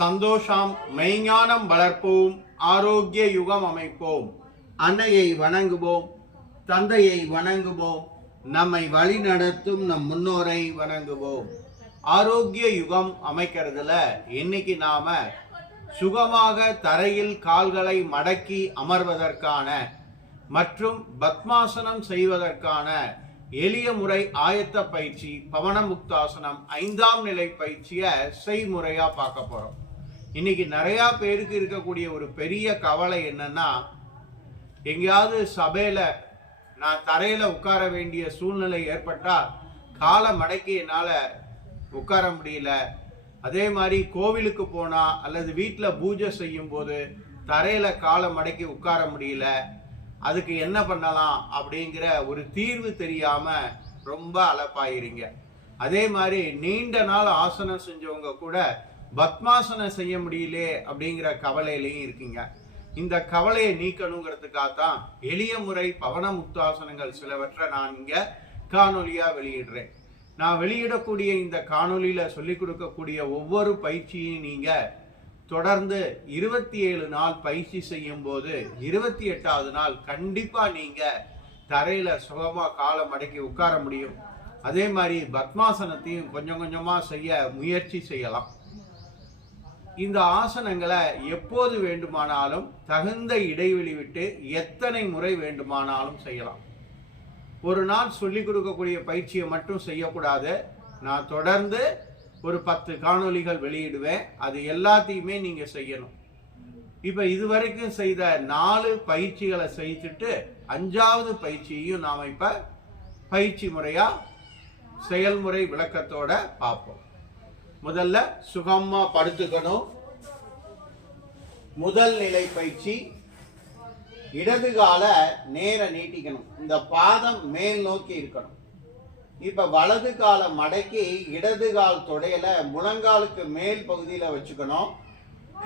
சந்தோஷம் மெய்ஞானம் வளர்ப்போம், ஆரோக்கிய யுகம் அமைப்போம். அன்னையை வணங்குவோம், தந்தையை வணங்குவோம், நம்மை வழி நடத்தும் நம் முன்னோரை வணங்குவோம். ஆரோக்கிய யுகம் அமைக்கிறதுல இன்னைக்கு நாம சுகமாக தரையில் கால்களை மடக்கி அமர்வதற்கான மற்றும் பத்மாசனம் செய்வதற்கான எளிய முறை ஆயத்த பயிற்சி பவனமுக்தாசனம் 5ஆம் நிலை பயிற்சியை செய்முறையா பார்க்க போறோம். இன்னைக்கு நிறைய பேருக்கு இருக்கக்கூடிய ஒரு பெரிய கவலை என்னன்னா, எங்கேயாவது சபையில நான் தரையில உட்கார வேண்டிய சூழ்நிலை ஏற்பட்டா காலை மடக்கி என்னால உட்கார முடியல. அதே மாதிரி கோவிலுக்கு போனா அல்லது வீட்டில் பூஜை செய்யும் போது தரையில காலை மடக்கி உட்கார முடியல, அதுக்கு என்ன பண்ணலாம் அப்படிங்கிற ஒரு தீர்வு தெரியாம ரொம்ப அலப்பாயிருங்க. அதே மாதிரி நீண்ட நாள் ஆசனம் செஞ்சவங்க கூட பத்மாசனம் செய்ய முடியலே அப்படிங்கிற கவலையிலையும் இருக்கீங்க. இந்த கவலையை நீக்கணுங்கிறதுக்காகத்தான் எளிய முறை பவனமுக்தாசனங்கள் சிலவற்றை நான் இங்க காணொலியா வெளியிடுறேன். நான் வெளியிடக்கூடிய இந்த காணொலியில சொல்லிக் கொடுக்கக்கூடிய ஒவ்வொரு பயிற்சியும் நீங்க தொடர்ந்து 27 நாள் பயிற்சி செய்யும் போது 28வது நாள் கண்டிப்பா நீங்க தரையில சுகமா காலை மடக்கி உட்கார முடியும். அதே மாதிரி பத்மாசனத்தையும் கொஞ்சம் கொஞ்சமா செய்ய முயற்சி செய்யலாம். இந்த ஆசனங்களை எப்போது வேண்டுமானாலும் தகுந்த இடைவெளி விட்டு எத்தனை முறை வேண்டுமானாலும் செய்யலாம். ஒரு நாள் சொல்லிக் கொடுக்கக்கூடிய பயிற்சியை மட்டும் செய்யக்கூடாது. நான் தொடர்ந்து ஒரு 10 காணொலிகள் வெளியிடுவேன். அது எல்லாத்தையுமே நீங்க செய்யணும். இப்ப இதுவரைக்கும் செய்த 4 பயிற்சிகளை செய்துட்டு 5வது பயிற்சியையும் நாம இப்ப பயிற்சி முறையா செயல்முறை விளக்கத்தோட பார்ப்போம். முதல்ல சுகமா படுத்துக்கணும். முதல் நிலை பயிற்சி, இடது கால நேர நீட்டிக்கணும். இந்த பாதம் மேல் நோக்கி இருக்கணும். இப்ப வலது காலை மடக்கி இடது கால் தொடையில முழங்காலுக்கு மேல் பகுதியில வச்சுக்கணும்.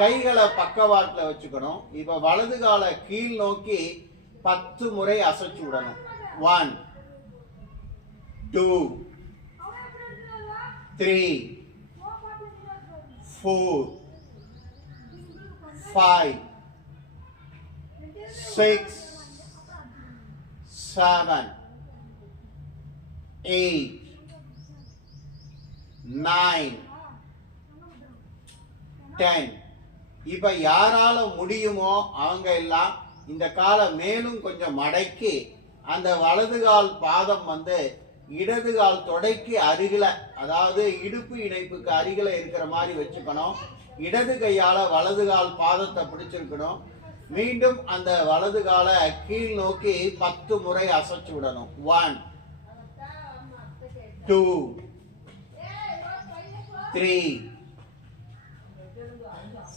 கைகளை பக்கவாட்டுல வச்சுக்கணும். இப்ப வலது காலை கீழ் நோக்கி 10 முறை அசைச்சு விடணும். 1 2 3 4 5 6 7 8 9 10. இப்ப யாரால முடியுமோ அவங்க எல்லாம் இந்த காலை மேலும் கொஞ்சம் மடக்கி அந்த வலது கால் பாதம் இடது கால் தொடைக்கு அருகில, அதாவது இடுப்பு இணைப்புக்கு அருகில இருக்கிற மாதிரி வச்சுக்கணும். இடது கையால வலது கால் பாதத்தை பிடிச்சிருக்கணும். மீண்டும் அந்த வலது காலை கீழ் நோக்கி 10 முறை அசைச்சு விடணும். 1 2 3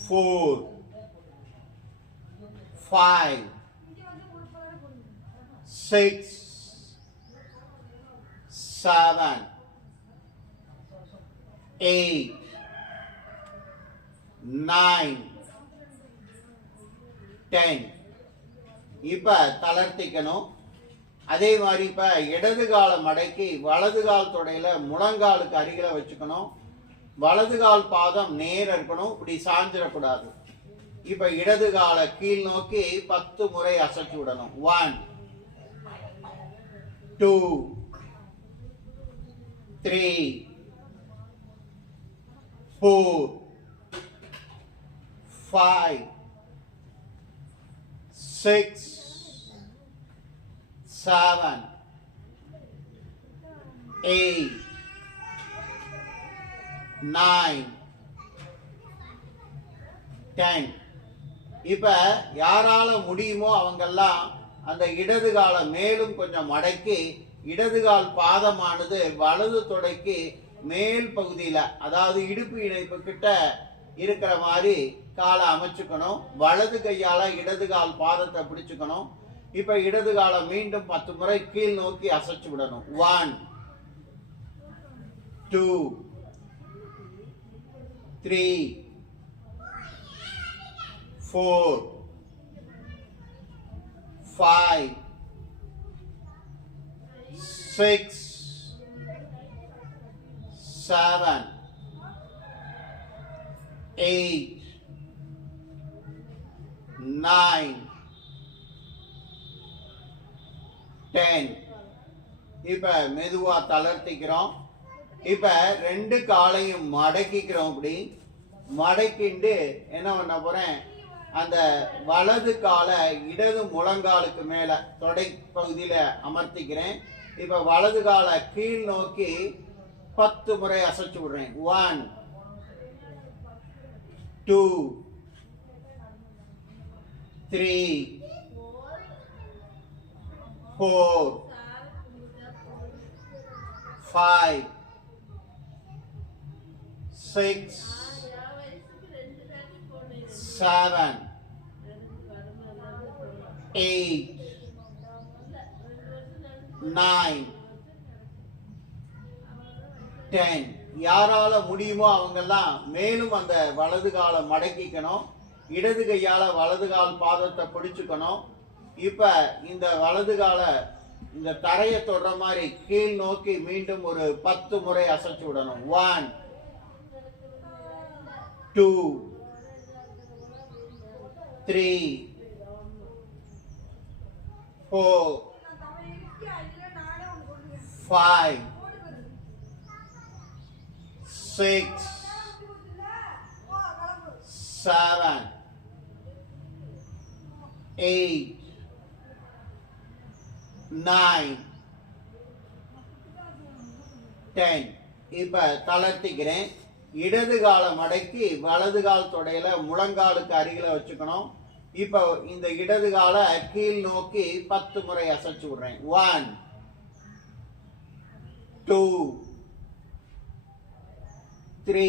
4 5 6 7 8 9 10. இப்ப தளர்த்திக்கணும். அதே மாதிரி இப்ப இடது காலை மடக்கி வலது கால் தொடையில முழங்காலுக்கு அருகில வச்சுக்கணும். வலது கால் பாதம் நேர இருக்கணும், இப்படி சாஞ்சிடக்கூடாது. இப்ப இடது காலை கீழ் நோக்கி 10 முறை அசைச்சு விடணும். 1 2 3 4 5 6 7 8 9 10. இப்ப யாரால முடியுமோ அவங்கெல்லாம் அந்த இடது காலை மேலும் கொஞ்சம் மடக்கி இடது கால் பாதமானது வலது தொடைக்கு மேல் பகுதியில, அதாவது இடுப்பு இணைப்பு கிட்ட இருக்கிற மாதிரி காலை அமைச்சுக்கணும். வலது கையால இடது கால் பாதத்தை பிடிச்சுக்கணும். இப்ப இடது காலை மீண்டும் 10 முறை கீழ் நோக்கி அசைச்சு விடணும். 1 2 3 4 5 6 7 8 9 10. இப்ப மெதுவா தளர்த்திக்கிறோம். இப்ப ரெண்டு காலையும் மடக்கிக்கிறோம். இப்படி மடக்கிண்டு என்ன பண்ண போறேன், அந்த வலது காலை இடது முழங்காலுக்கு மேல தொடை பகுதியில அமர்த்திக்கிறேன். இப்ப வலது காலை கீழ் நோக்கி 10 முறை அசைச்சு விடுறேன். 1 2 3 4 5 6 7 8 9 10. யாரால முடியுமோ அவங்கெல்லாம் மேலும் அந்த வலது காலை மடக்கிக்கணும். இடது கையால வலது கால் பாதத்தை பிடிச்சுக்கணும். இப்ப இந்த வலது காலை இந்த தரையை தொடுற மாதிரி கீழ் நோக்கி மீண்டும் ஒரு 10 முறை அசைச்சு விடணும். 1 2 3 4 5 6 7 8 9 10. இப்ப தளர்த்திக்கிறேன். இடது காலை மடக்கி வலது கால் தொடையில முழங்காலுக்கு அருகில வச்சுக்கணும். இப்ப இந்த இடது காலை கீழ் நோக்கி 10 முறை அசைச்சு விடுறேன். 1 2 3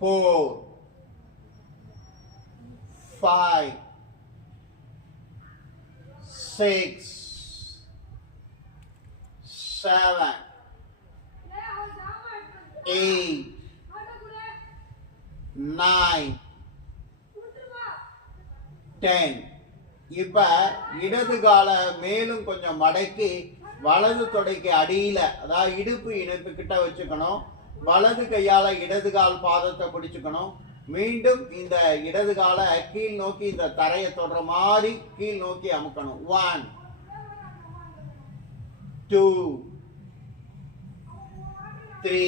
4 5 6 7 8 9 10. இப்ப இடது காலை மேலும் கொஞ்சம் மடக்கி வலது தொடைக்கு அடியில, அதாவது இடுப்பு இணைப்பு கிட்ட வச்சுக்கணும். வலது கையால இடது கால் பாதத்தை பிடிச்சுக்கணும். மீண்டும் இந்த இடது காலை கீழ் நோக்கி இந்த தரையை தொடுற மாதிரி கீழ் நோக்கி அமுக்கணும். 1 2 3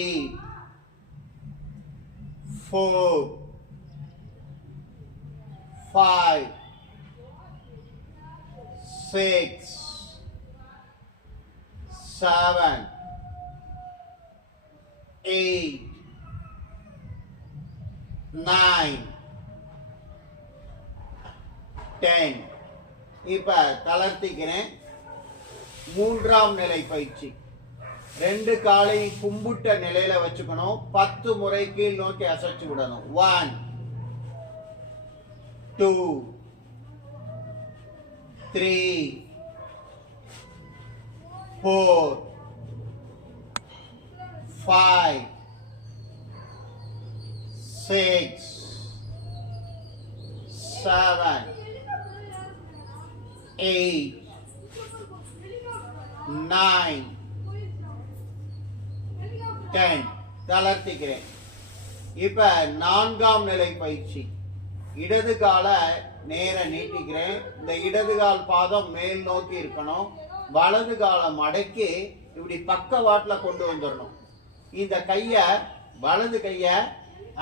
4 5 6 7 8 9 10. இப்ப தளர்த்திக்கிறேன். மூன்றாம் நிலை பயிற்சி. ரெண்டு காலையும் கும்பிட்ட நிலையில வச்சுக்கணும். 10 முறை கீழ் நோக்கி அசைச்சு விடணும். 1 2 3 4 5 6 7 8 9 10. தளர்த்திக்கிறேன். இப்ப நான்காம் நிலை பயிற்சி. இடது காலை நேர நீட்டிக்கிறேன். இந்த இடது கால் பாதம் மேல் நோக்கி இருக்கணும். வலது காலை மடக்கி இப்படி பக்கவாட்டுல கொண்டு வந்துடணும். இந்த கைய வலது கைய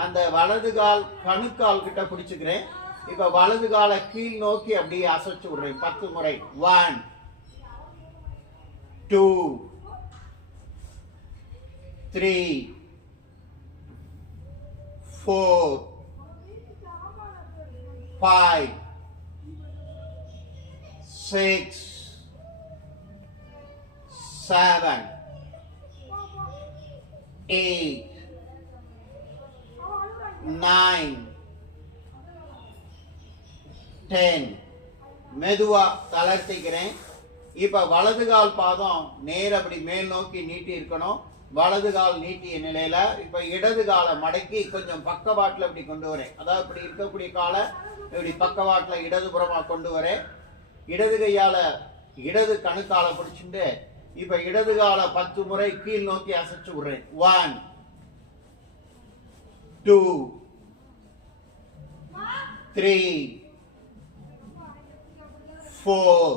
அந்த வலது கால் கணுக்கால் கிட்ட பிடிச்சுக்கிறேன். இப்ப வலது காலை கீழ் நோக்கி அப்படியே அசைச்சு விடுறேன் 10 முறை. 1 2 3 4 5 6 7 8 9 10. மெதுவா தளர்த்திக்கிறேன். இப்ப வலது கால் பாதம் நேர அப்படி மேல் நோக்கி நீட்டி இருக்கணும். வலது கால் நீட்டிய நிலையில இப்ப இடது காலை மடக்கி கொஞ்சம் பக்கவாட்டுல இப்படி கொண்டு வரேன். அதாவது இப்படி இருக்கக்கூடிய காலை இப்படி பக்கவாட்டுல இடதுபுறமா கொண்டு வரேன். இடது கையால இடது கணுக்காலை பிடிச்சுட்டு இப்ப இடது காலை 10 முறை கீழ் நோக்கி அசைச்சு விடுறேன். 1 2, 3, 4,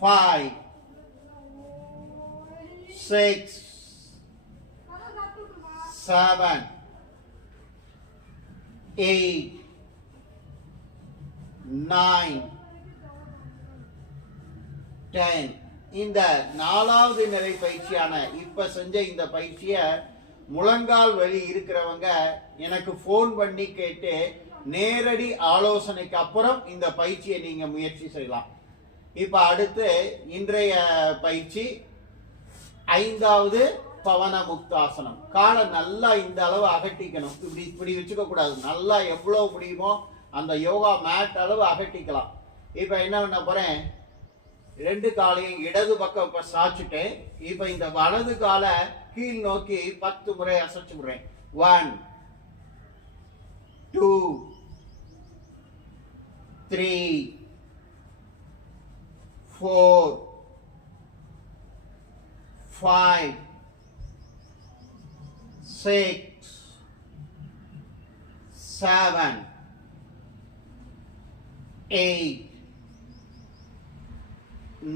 5, 6, 7, 8, 9, 10. இந்த நாலாவது நிலை பயிற்சியான இப்ப செஞ்ச இந்த பயிற்சியை முழங்கால் வலி இருக்கிறவங்க எனக்கு ஃபோன் பண்ணி கேட்டு நேரடி ஆலோசனைக்கு அப்புறம் இந்த பயிற்சியை நீங்க முயற்சி செய்யலாம். இப்ப அடுத்து இன்றைய பயிற்சி 5வது பவன முக்தாசனம். காலை நல்லா இந்த அளவு அகட்டிக்கணும். இப்படி வச்சுக்க கூடாது. நல்லா எவ்வளவு முடியுமோ அந்த யோகா மேட் அளவு அகட்டிக்கலாம். இப்ப என்ன பண்ண போறேன், 2 காலையும் இடது பக்கம் இப்ப சாச்சுட்டு இப்ப இந்த வலது காலை கீழ் நோக்கி 10 முறை அசைச்சு விடுறேன். 1, 2, 3, 4, 5, 6, 7, 8,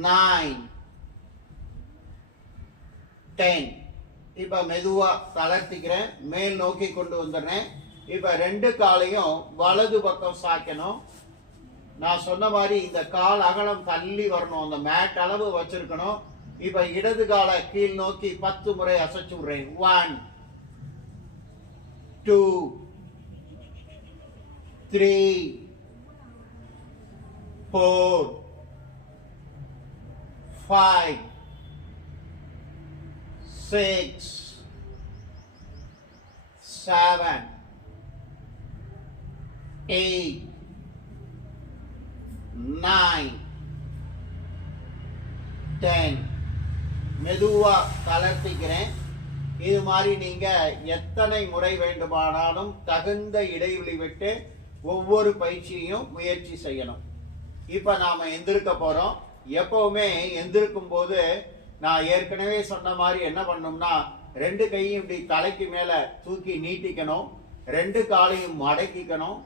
9, 10. இப்ப மெதுவா தளர்த்திக்கிறேன், மேல் நோக்கி கொண்டு வந்துடுறேன். இப்ப 2 காலையும் வலது பக்கம் சாய்க்கணும். நான் சொன்ன மாதிரி இந்த கால் அகலம் தள்ளி வரணும், அந்த மேட் அளவு வச்சிருக்கணும். இப்ப இடது காலை கீழ் நோக்கி 10 முறை அசைச்சு விடுறேன். 1, 2, 3, 4, 5, 6, 7, 8, 9, 10. மெதுவா தளர்த்திக்கிறேன். இது மாதிரி நீங்க எத்தனை முறை வேண்டுமானாலும் தகுந்த இடைவெளி விட்டு ஒவ்வொரு பயிற்சியையும் முயற்சி செய்யணும். இப்ப நாம எந்திருக்க போறோம். எப்பவுமே எந்திருக்கும் போது நான் ஏற்கனவே சொன்ன மாதிரி என்ன பண்ணணும்னா 2 கையும் இப்படி தலைக்கு மேல தூக்கி நீட்டிக்கணும், 2 காலையும் மடக்கிக்கணும்,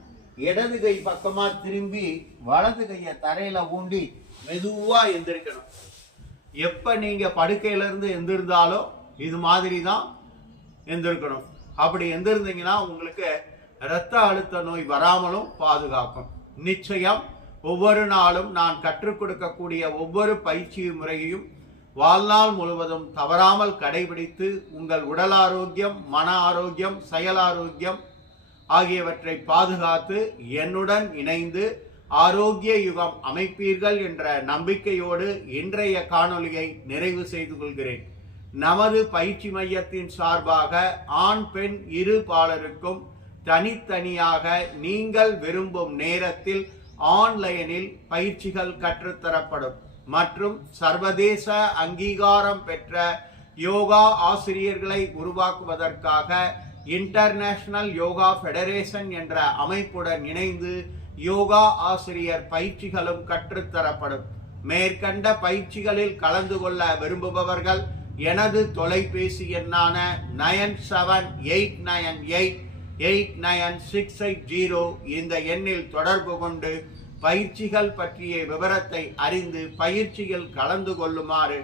இடது கை பக்கமா திரும்பி வலது கையை தரையில ஊண்டி மெதுவா எந்திரிக்கணும். எப்ப நீங்க படுக்கையில இருந்து எந்திருந்தாலும் இது மாதிரி தான் எந்திருக்கணும். அப்படி எந்திருந்தீங்கன்னா உங்களுக்கு இரத்த அழுத்த நோய் வராமலும் பாதுகாக்கும். நிச்சயம் ஒவ்வொரு நாளும் நான் கற்றுக் கொடுக்கக்கூடிய ஒவ்வொரு பயிற்சி முறையையும் வாழ்நாள் முழுவதும் தவறாமல் கடைபிடித்து உங்கள் உடல் ஆரோக்கியம், மன ஆரோக்கியம், செயல் ஆரோக்கியம் ஆகியவற்றை பாதுகாத்து என்னுடன் இணைந்து ஆரோக்கிய யுகம் அமைப்பீர்கள் என்ற நம்பிக்கையோடு இன்றைய காணொலியை நிறைவு செய்து கொள்கிறேன். நமது பயிற்சி மையத்தின் சார்பாக ஆண் பெண் இரு பாலருக்கும் தனித்தனியாக நீங்கள் விரும்பும் நேரத்தில் ஆன்லைனில் பயிற்சிகள் கற்றுத்தரப்படும் மற்றும் சர்வதேச அங்கீகாரம் பெற்ற யோகா ஆசிரியர்களை உருவாக்குவதற்காக இன்டர்நேஷனல் யோகா ஃபெடரேஷன் என்ற அமைப்புடன் இணைந்து யோகா ஆசிரியர் பயிற்சிகளும் கற்றுத்தரப்படும். மேற்கண்ட பயிற்சிகளில் கலந்து கொள்ள விரும்புபவர்கள் எனது தொலைபேசி எண்ணான 9778989680 இந்த எண்ணில் தொடர்பு கொண்டு பயிற்சிகள் பற்றிய விவரத்தை அறிந்து பயிற்சியில் கலந்து கொள்ளுமாறு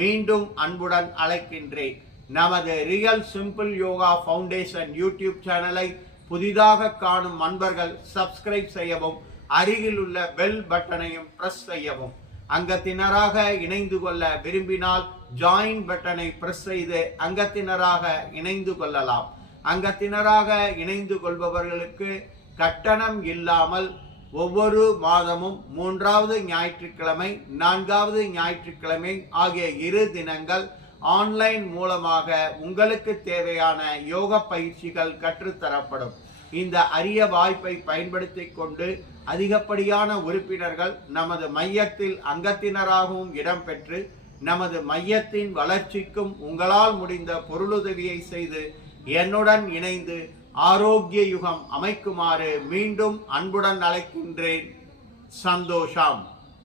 மீண்டும் அன்புடன் அழைக்கின்றேன். நமது real simple yoga foundation YouTube சேனலை புதிதாக காணும் அன்பர்கள் சப்ஸ்கிரைப் செய்யவும், அருகில் உள்ள பெல் பட்டனையும் பிரஸ் செய்யவும். அங்கத்தினராக இணைந்து கொள்ள விரும்பினால் ஜாயின் பட்டனை பிரஸ் செய்து அங்கத்தினராக இணைந்து கொள்ளலாம். அங்கத்தினராக இணைந்து கொள்பவர்களுக்கு கட்டணம் இல்லாமல் ஒவ்வொரு மாதமும் 3வது ஞாயிற்றுக்கிழமை, 4வது ஞாயிற்றுக்கிழமை ஆகிய 2 தினங்கள் ஆன்லைன் மூலமாக உங்களுக்கு தேவையான யோக பயிற்சிகள் கற்றுத்தரப்படும். இந்த அரிய வாய்ப்பை பயன்படுத்திக் கொண்டு அதிகப்படியான உறுப்பினர்கள் நமது மையத்தில் அங்கத்தினராகவும் இடம்பெற்று நமது மையத்தின் வளர்ச்சிக்கும் உங்களால் முடிந்த பொருளுதவியை செய்து என்னுடன் இணைந்து ஆரோக்கிய யுகம் அமைக்குமாறு மீண்டும் அன்புடன் அழைக்கின்றேன். சந்தோஷம்.